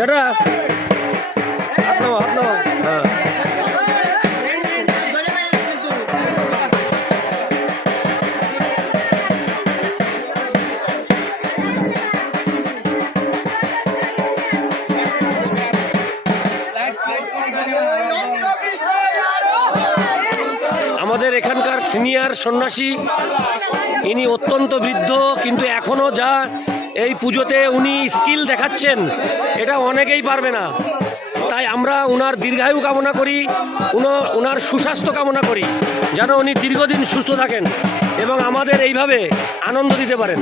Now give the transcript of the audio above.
যেটা হাত নাও হ্যাঁ। আমাদের এখানকার সিনিয়র সন্ন্যাসী, ইনি অত্যন্ত বৃদ্ধ, কিন্তু এখনও যা এই পুজোতে উনি স্কিল দেখাচ্ছেন এটা অনেকেই পারবে না। তাই আমরা ওনার দীর্ঘায়ু কামনা করি, ওনার সুস্বাস্থ্য কামনা করি, যেন উনি দীর্ঘদিন সুস্থ থাকেন এবং আমাদের এইভাবে আনন্দ দিতে পারেন।